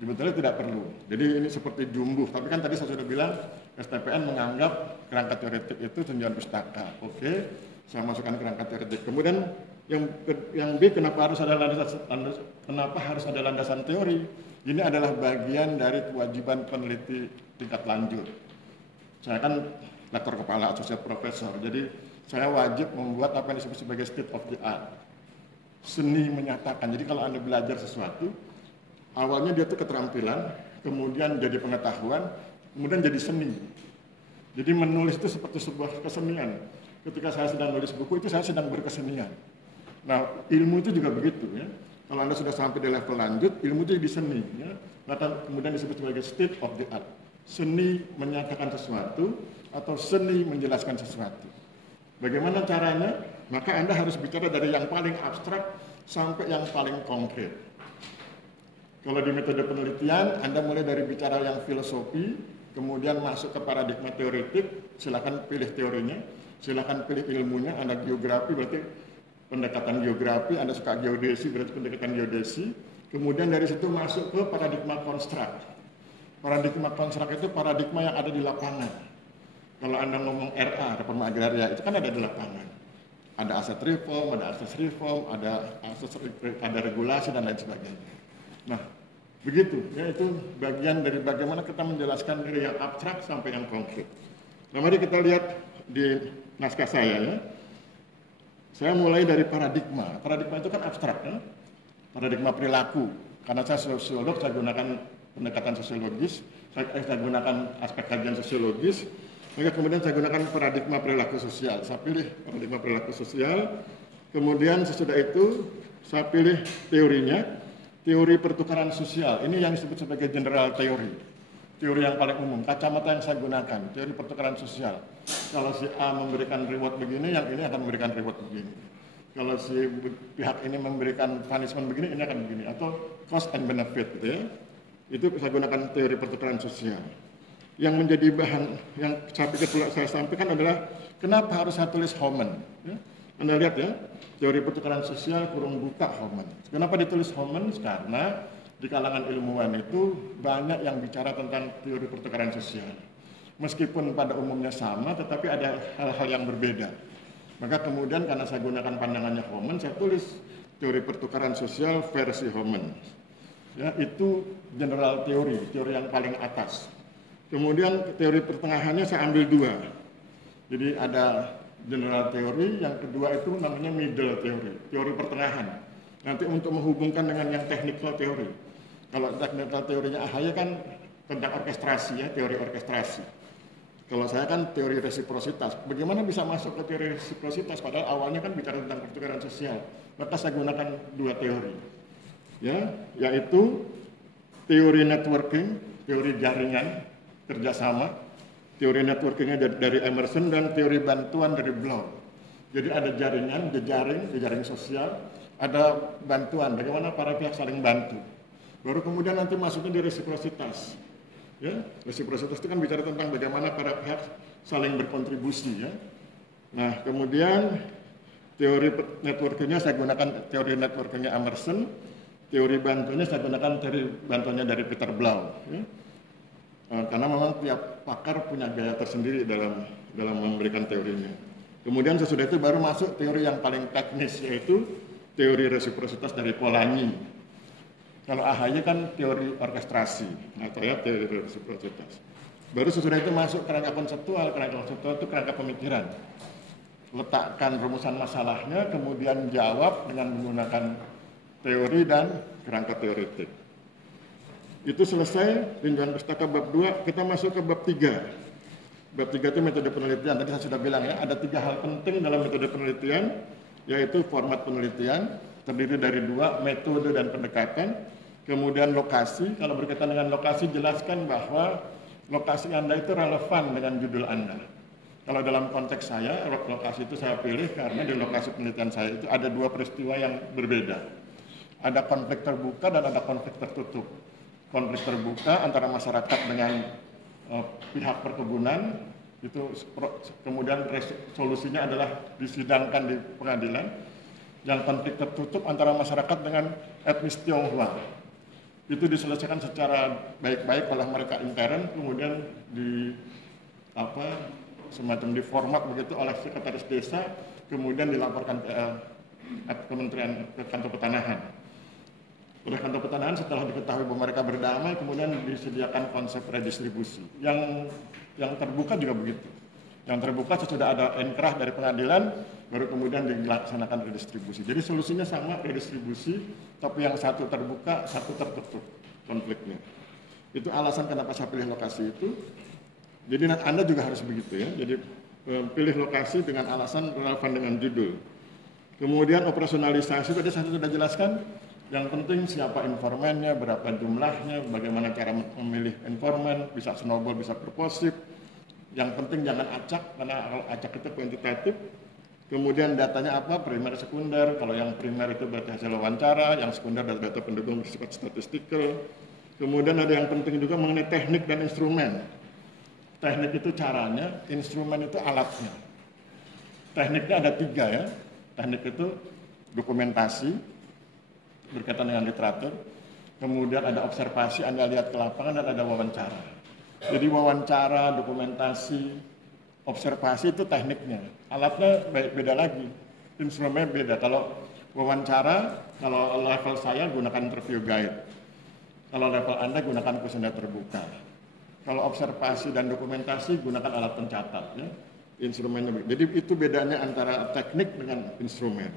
Sebetulnya tidak perlu. Jadi ini seperti jumbuh. Tapi kan tadi saya sudah bilang, STPN menganggap kerangka teoritik itu tinjauan pustaka. Oke, saya masukkan kerangka teoritik. Kemudian yang B, kenapa harus ada landasan teori? Ini adalah bagian dari kewajiban peneliti tingkat lanjut. Saya kan lektor kepala, associate professor, jadi saya wajib membuat apa yang disebut sebagai state of the art. Seni menyatakan. Jadi kalau Anda belajar sesuatu, awalnya dia itu keterampilan, kemudian jadi pengetahuan, kemudian jadi seni. Jadi menulis itu seperti sebuah kesenian. Ketika saya sedang menulis buku itu saya sedang berkesenian. Nah, ilmu itu juga begitu ya. Kalau Anda sudah sampai di level lanjut, ilmu itu jadi seni ya. Maka kemudian disebut sebagai state of the art. Seni menyatakan sesuatu atau seni menjelaskan sesuatu. Bagaimana caranya? Maka Anda harus bicara dari yang paling abstrak sampai yang paling konkret. Kalau di metode penelitian, Anda mulai dari bicara yang filosofi, kemudian masuk ke paradigma teoritik, silakan pilih teorinya, silakan pilih ilmunya. Anda geografi berarti pendekatan geografi, Anda suka geodesi berarti pendekatan geodesi. Kemudian dari situ masuk ke paradigma konstruk. Paradigma konstruk itu paradigma yang ada di lapangan. Kalau Anda ngomong RA, reforma agraria, itu kan ada di lapangan. Ada aset reform, ada akses reform, ada regulasi dan lain sebagainya. Nah, begitu ya, itu bagian dari bagaimana kita menjelaskan dari yang abstrak sampai yang konkret. Nah, mari kita lihat di naskah saya ya. Saya mulai dari paradigma. Paradigma itu kan abstrak ya. Paradigma perilaku. Karena saya sosiolog, saya gunakan pendekatan sosiologis, saya gunakan aspek kajian sosiologis. Maka kemudian saya gunakan paradigma perilaku sosial. Saya pilih paradigma perilaku sosial. Kemudian sesudah itu saya pilih teorinya, teori pertukaran sosial. Ini yang disebut sebagai general teori. Teori yang paling umum, kacamata yang saya gunakan, teori pertukaran sosial. Kalau si A memberikan reward begini, yang ini akan memberikan reward begini. Kalau si pihak ini memberikan punishment begini, ini akan begini. Atau cost and benefit gitu ya. Itu saya gunakan teori pertukaran sosial. Yang menjadi bahan yang saya pikir pula saya sampaikan adalah kenapa harus saya tulis Homan. Ya. Anda lihat ya, teori pertukaran sosial kurung buka Homan. Kenapa ditulis Homan? Karena di kalangan ilmuwan itu banyak yang bicara tentang teori pertukaran sosial. Meskipun pada umumnya sama, tetapi ada hal-hal yang berbeda. Maka kemudian karena saya gunakan pandangannya Homan, saya tulis teori pertukaran sosial versi Homan. Ya, itu general teori yang paling atas. Kemudian teori pertengahannya saya ambil 2. Jadi ada general teori, yang kedua itu namanya middle teori, teori pertengahan. Nanti untuk menghubungkan dengan yang technical teori. Kalau technical teorinya AHY kan tentang orkestrasi ya, teori orkestrasi. Kalau saya kan teori resiprositas. Bagaimana bisa masuk ke teori resiprositas? Padahal awalnya kan bicara tentang pertukaran sosial. Maka saya gunakan dua teori, ya, yaitu teori networking, teori jaringan kerjasama, teori networkingnya dari Emerson dan teori bantuan dari Blow. Jadi ada jaringan, jejaring sosial, ada bantuan. Bagaimana para pihak saling bantu. Baru kemudian nanti masuknya di resiprositas. Ya, resiprositas itu kan bicara tentang bagaimana para pihak saling berkontribusi, ya. Nah, kemudian teori networkingnya saya gunakan teori networkingnya Emerson, teori bantunya saya gunakan teori bantunya dari Peter Blau. Ya. Karena memang tiap pakar punya gaya tersendiri dalam memberikan teorinya. Kemudian sesudah itu baru masuk teori yang paling teknis, yaitu teori resiprositas dari Polanyi. Kalau AHY kan teori orkestrasi, atau ya teori resiprositas. Baru sesudah itu masuk kerangka konseptual itu kerangka pemikiran. Letakkan rumusan masalahnya, kemudian jawab dengan menggunakan teori dan kerangka teoretik. Itu selesai tinjauan pustaka bab 2, kita masuk ke bab 3. Bab 3 itu metode penelitian. Tadi saya sudah bilang ya, ada 3 hal penting dalam metode penelitian, yaitu format penelitian, terdiri dari 2, metode dan pendekatan. Kemudian lokasi, kalau berkaitan dengan lokasi, jelaskan bahwa lokasi Anda itu relevan dengan judul Anda. Kalau dalam konteks saya, lokasi itu saya pilih karena di lokasi penelitian saya itu ada 2 peristiwa yang berbeda. Ada konflik terbuka dan ada konflik tertutup. Konflik terbuka antara masyarakat dengan pihak perkebunan, itu kemudian solusinya adalah disidangkan di pengadilan. Yang konflik tertutup antara masyarakat dengan etnis Tionghoa. Itu diselesaikan secara baik-baik oleh mereka intern, kemudian semacam diformat begitu oleh sekretaris desa, kemudian dilaporkan ke kantor petanahan. Oleh kantor petanahan setelah diketahui bahwa mereka berdamai, kemudian disediakan konsep redistribusi. Yang terbuka juga begitu. Yang terbuka sesudah ada inkrah dari pengadilan, baru kemudian dilaksanakan redistribusi. Jadi solusinya sama, redistribusi, tapi yang satu terbuka, satu tertutup konfliknya. Itu alasan kenapa saya pilih lokasi itu. Jadi Anda juga harus begitu ya. Jadi pilih lokasi dengan alasan relevan dengan judul. Kemudian operasionalisasi, tadi saya sudah jelaskan. Yang penting siapa informannya, berapa jumlahnya, bagaimana cara memilih informan, bisa snowball, bisa purposive. Yang penting jangan acak, karena kalau acak itu kuantitatif. Kemudian datanya apa? Primer, sekunder. Kalau yang primer itu berarti hasil wawancara, yang sekunder data pendukung bersifat statistikal. Kemudian ada yang penting juga mengenai teknik dan instrumen. Teknik itu caranya, instrumen itu alatnya. Tekniknya ada 3 ya. Teknik itu dokumentasi, berkaitan dengan literatur. Kemudian ada observasi, Anda lihat ke lapangan, dan ada wawancara. Jadi wawancara, dokumentasi, observasi itu tekniknya. Alatnya beda lagi, instrumennya beda. Kalau wawancara, kalau level saya gunakan interview guide. Kalau level Anda gunakan kuesioner terbuka. Kalau observasi dan dokumentasi gunakan alat pencatat. Ya. Instrumennya beda. Jadi itu bedanya antara teknik dengan instrumen.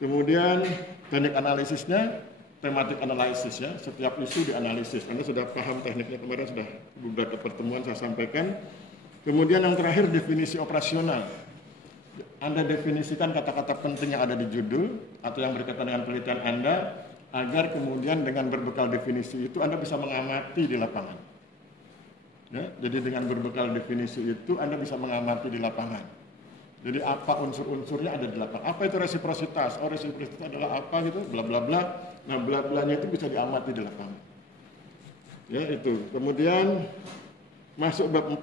Kemudian teknik analisisnya, tematik analisis ya, setiap isu dianalisis. Anda sudah paham tekniknya kemarin, sudah beberapa pertemuan saya sampaikan. Kemudian yang terakhir definisi operasional. Anda definisikan kata-kata penting yang ada di judul atau yang berkaitan dengan penelitian Anda, agar kemudian dengan berbekal definisi itu Anda bisa mengamati di lapangan. Ya, jadi dengan berbekal definisi itu Anda bisa mengamati di lapangan. Jadi apa unsur-unsurnya ada di lapangan. Apa itu resiprositas? Oh, resiprositas adalah apa gitu, bla bla bla. Nah, bla blanya itu bisa diamati di lapangan. Ya, itu. Kemudian masuk bab 4.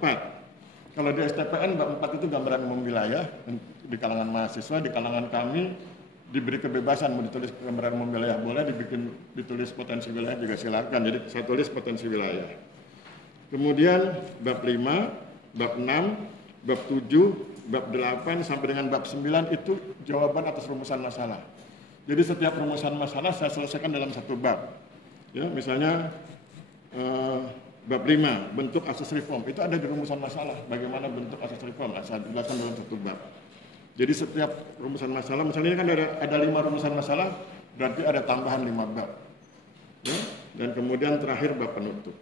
Kalau di STPN bab 4 itu gambaran umum wilayah di kalangan mahasiswa, di kalangan kami diberi kebebasan mau ditulis gambaran umum wilayah boleh, ditulis potensi wilayah juga silakan. Jadi saya tulis potensi wilayah. Kemudian bab 5, bab 6, bab 7, bab 8 sampai dengan bab 9 itu jawaban atas rumusan masalah. Jadi setiap rumusan masalah saya selesaikan dalam satu bab. Ya, misalnya bab 5, bentuk asas reform, itu ada di rumusan masalah. Bagaimana bentuk asas reform, saya jelaskan dalam satu bab. Jadi setiap rumusan masalah, misalnya kan ada 5 rumusan masalah, berarti ada tambahan 5 bab. Ya? Dan kemudian terakhir bab penutup.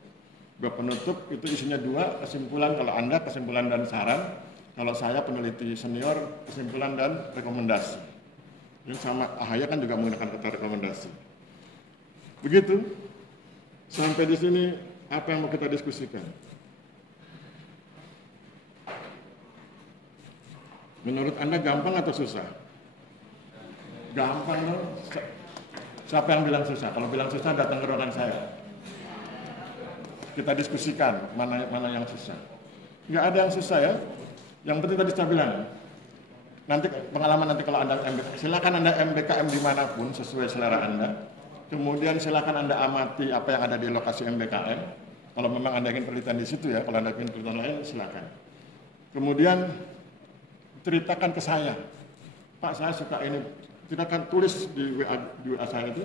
Bab penutup itu isinya 2, kesimpulan kalau Anda, kesimpulan dan saran. Kalau saya peneliti senior, kesimpulan dan rekomendasi. Ini sama AHY kan juga menggunakan kata rekomendasi. Begitu. Sampai di sini apa yang mau kita diskusikan? Menurut Anda gampang atau susah? Gampang loh. Siapa yang bilang susah? Kalau bilang susah datang ke ruangan saya. Kita diskusikan mana yang susah. Nggak ada yang susah ya. Yang penting tadi saya bilang. Nanti pengalaman nanti kalau Anda MBKM, silakan Anda MBKM dimanapun sesuai selera Anda. Kemudian silakan Anda amati apa yang ada di lokasi MBKM. Kalau memang Anda ingin penelitian di situ ya. Kalau Anda ingin penelitian lain silakan. Kemudian ceritakan ke saya, Pak saya suka ini. Silakan tulis di WA saya itu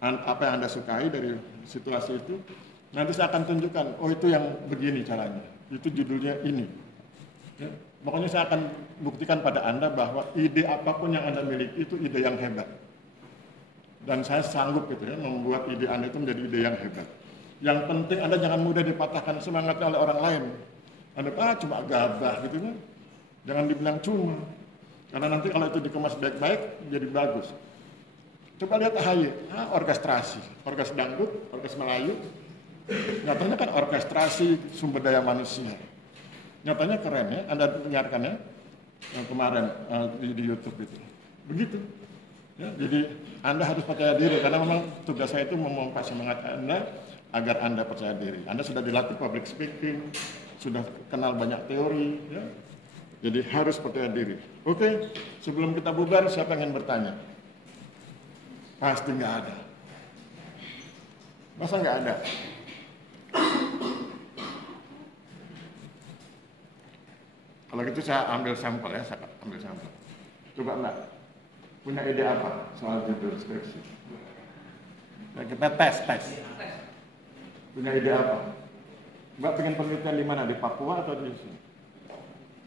apa yang Anda sukai dari situasi itu. Nanti saya akan tunjukkan, oh itu yang begini caranya, itu judulnya ini. Ya, pokoknya saya akan buktikan pada Anda bahwa ide apapun yang Anda miliki itu ide yang hebat. Dan saya sanggup gitu ya, membuat ide Anda itu menjadi ide yang hebat. Yang penting Anda jangan mudah dipatahkan semangatnya oleh orang lain. Anda cuma gabah gitu kan. Jangan dibilang cuma. Karena nanti kalau itu dikemas baik-baik jadi bagus. Coba lihat AHY, orkestrasi, orkes dangdut, orkes Melayu. Nyatanya kan orkestrasi sumber daya manusia. Nyatanya keren ya, Anda dengarkan ya yang kemarin di YouTube itu. Begitu. Ya, jadi Anda harus percaya diri karena memang tugas saya itu memompa semangat Anda agar Anda percaya diri. Anda sudah dilatih public speaking, sudah kenal banyak teori, ya. Jadi harus percaya diri. Oke, sebelum kita bubar siapa yang ingin bertanya? Pasti nggak ada. Masa nggak ada? Kalau gitu saya ambil sampel ya, saya ambil sampel. Coba Mbak, punya ide apa soal judul skripsi? Nah, kita tes. Punya ide apa? Mbak pengen penelitian di mana? Di Papua atau di sini?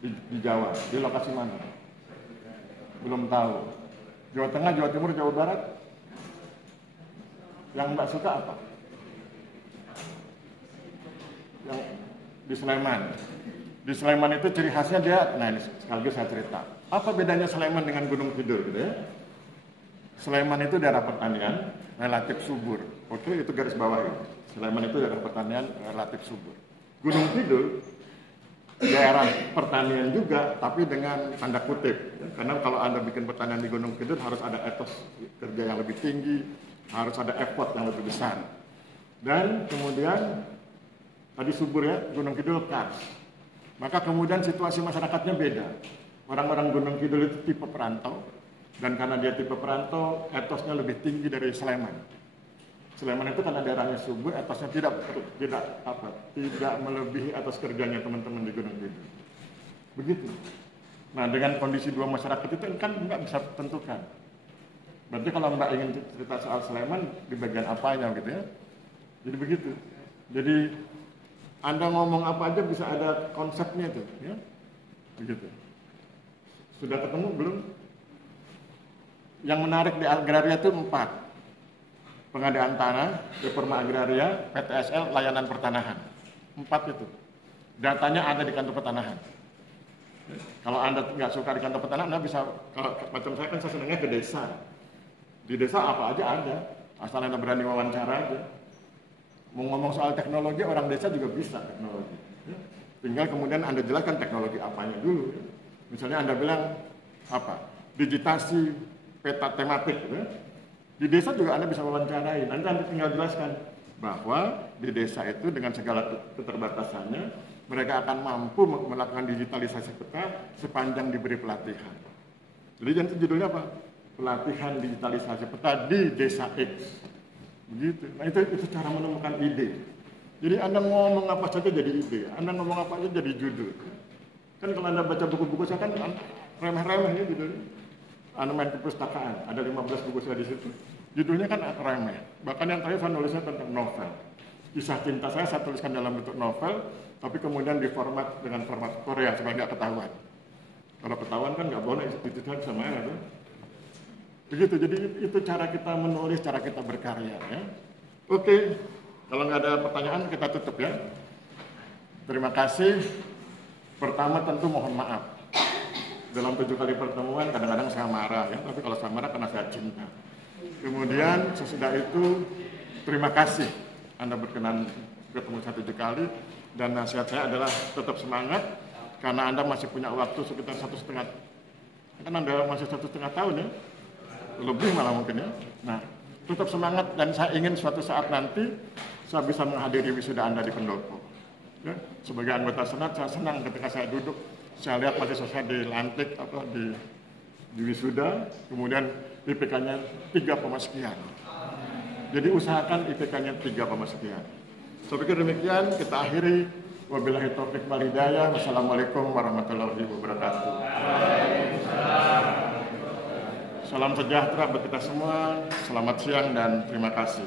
Di Jawa, di lokasi mana? Belum tahu. Jawa Tengah, Jawa Timur, Jawa Barat? Yang Mbak suka apa? Yang di Sleman. Di Sleman itu ciri khasnya dia, nah ini sekaligus saya cerita. Apa bedanya Sleman dengan Gunung Kidul gitu ya? Sleman itu daerah pertanian relatif subur. Oke, itu garis bawah ya. Sleman itu daerah pertanian relatif subur. Gunung Kidul daerah pertanian juga, tapi dengan tanda kutip. Karena kalau Anda bikin pertanian di Gunung Kidul harus ada etos kerja yang lebih tinggi, harus ada effort yang lebih besar. Dan kemudian tadi subur ya, Gunung Kidul kars. Maka kemudian situasi masyarakatnya beda. Orang-orang Gunung Kidul itu tipe perantau, dan karena dia tipe perantau, etosnya lebih tinggi dari Sleman. Sleman itu karena daerahnya subur, etosnya tidak melebihi etos kerjanya teman-teman di Gunung Kidul. Begitu. Nah, dengan kondisi dua masyarakat itu kan Mbak bisa tentukan. Berarti kalau Mbak ingin cerita soal Sleman, di bagian apanya gitu ya. Jadi begitu. Jadi Anda ngomong apa aja bisa ada konsepnya itu, ya. Begitu. Sudah ketemu belum? Yang menarik di agraria itu 4. Pengadaan tanah, reforma agraria, PTSL, layanan pertanahan. 4 itu. Datanya ada di kantor pertanahan. Kalau Anda nggak suka di kantor pertanahan, Anda bisa, kalau macam saya kan saya senangnya ke desa. Di desa apa aja ada, asal Anda berani wawancara aja. Mau ngomong soal teknologi, orang desa juga bisa teknologi. Tinggal kemudian Anda jelaskan teknologi apanya dulu. Misalnya Anda bilang, digitasi peta tematik. Di desa juga Anda bisa wawancarai. Nanti Anda tinggal jelaskan bahwa di desa itu dengan segala keterbatasannya, mereka akan mampu melakukan digitalisasi peta sepanjang diberi pelatihan. Jadi nanti judulnya apa? Pelatihan digitalisasi peta di desa X. Begitu. Nah itu cara menemukan ide. Jadi Anda ngomong apa saja jadi ide. Anda ngomong apa saja jadi judul. Kan kalau Anda baca buku-buku saya kan remeh-remeh ya judulnya. Anda main perpustakaan, ada 15 buku saya di situ. Judulnya kan remeh. Bahkan yang terakhir saya nulisnya tentang novel. Kisah cinta saya tuliskan dalam bentuk novel, tapi kemudian diformat dengan format Korea supaya nggak ketahuan. Kalau ketahuan kan nggak boleh, itu kan sama ya. Begitu, jadi itu cara kita menulis, cara kita berkarya ya. Oke, Kalau nggak ada pertanyaan, kita tutup ya. Terima kasih. Pertama tentu mohon maaf. Dalam 7 kali pertemuan kadang-kadang saya marah ya, tapi kalau saya marah karena saya cinta. Kemudian sesudah itu terima kasih Anda berkenan ketemu saya 7 kali, dan nasihat saya adalah tetap semangat karena Anda masih punya waktu sekitar 1,5, kan Anda masih 1,5 tahun ya, lebih malah mungkin ya. Nah, tetap semangat, dan saya ingin suatu saat nanti saya bisa menghadiri wisuda Anda di Pendopo. Ya, sebagai anggota Senat saya senang ketika saya duduk, saya lihat mahasiswa saya dilantik atau di wisuda, kemudian IPK-nya 3, sekian. Jadi usahakan IPK-nya 3, sekian. Saya pikir demikian, kita akhiri. Wabillahi taufiq wal hidayah. Wassalamualaikum warahmatullahi wabarakatuh. Salam sejahtera buat kita semua. Selamat siang dan terima kasih.